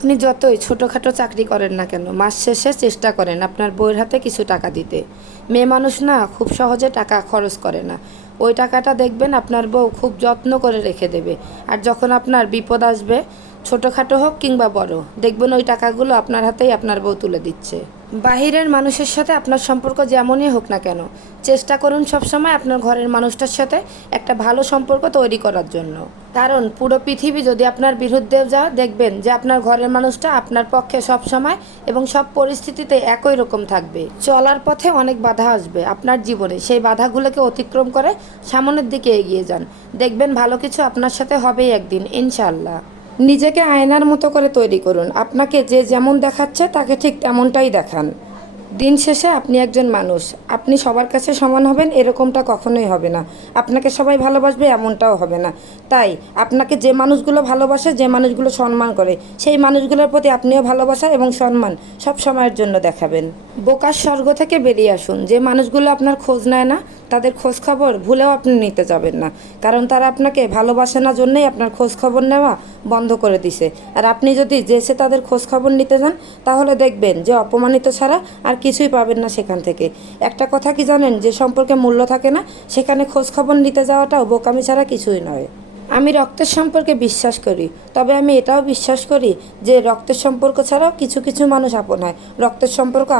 আপনি যতই ছোটোখাটো চাকরি করেন না কেন, মাস শেষে চেষ্টা করেন আপনার বউয়ের হাতে কিছু টাকা দিতে। মেয়ে মানুষ না খুব সহজে টাকা খরচ করে না। ওই টাকাটা দেখবেন আপনার বউ খুব যত্ন করে রেখে দেবে। আর যখন আপনার বিপদ আসবে, ছোটোখাটো হোক কিংবা বড়, দেখবেন ওই টাকাগুলো আপনার হাতেই আপনার বউ তুলে দিচ্ছে। বাহিরের মানুষের সাথে আপনার সম্পর্ক যেমনই হোক না কেন, চেষ্টা করুন সবসময় আপনার ঘরের মানুষটার সাথে একটা ভালো সম্পর্ক তৈরি করার জন্য। কারণ পুরো পৃথিবী যদি আপনার বিরুদ্ধেও যায়, দেখবেন যে আপনার ঘরের মানুষটা আপনার পক্ষে সব সময় এবং সব পরিস্থিতিতে একই রকম থাকবে। চলার পথে অনেক বাধা আসবে আপনার জীবনে, সেই বাধাগুলোকে অতিক্রম করে সামনের দিকে এগিয়ে যান। দেখবেন ভালো কিছু আপনার সাথে হবেই একদিন, ইনশাআল্লাহ। নিজেকে আয়নার মতো করে তৈরি করুন। আপনাকে যে যেমন দেখাচ্ছে তাকে ঠিক তেমনটাই দেখান। দিন শেষে আপনি একজন মানুষ। আপনি সবার কাছে সমান হবেন এরকমটা কখনোই হবে না। আপনাকে সবাই ভালোবাসবে এমনটাও হবে না। তাই আপনাকে যে মানুষগুলো ভালোবাসে, যে মানুষগুলো সম্মান করে, সেই মানুষগুলোর প্রতি আপনিও ভালোবাসা এবং সম্মান সব সময়ের জন্য দেখাবেন। বোকার স্বর্গ থেকে বেরিয়ে আসুন। যে মানুষগুলো আপনার খোঁজ নেয় না, তাদের খোঁজ খবর ভুলেও আপনি নিতে যাবেন না। কারণ তারা আপনাকে ভালোবাসে না জন্যই আপনার খোঁজ খবর নেওয়া বন্ধ করে দিছে। আর আপনি যদি যেসে তাদের খোঁজ খবর নিতে যান, তাহলে দেখবেন যে অপমানিত ছাড়া আর কিছুই পাবেন না সেখান থেকে। একটা কথা কি জানেন, যে সম্পর্কে মূল্য থাকে না, সেখানে খোঁজ খবর নিতে যাওয়াটাও বোকামি ছাড়া কিছুই নয়। আমি রক্তের সম্পর্কে বিশ্বাস করি, তবে আমি এটাও বিশ্বাস করি যে রক্তের সম্পর্ক ছাড়াও কিছু কিছু মানুষ আপন হয়। রক্তের সম্পর্ক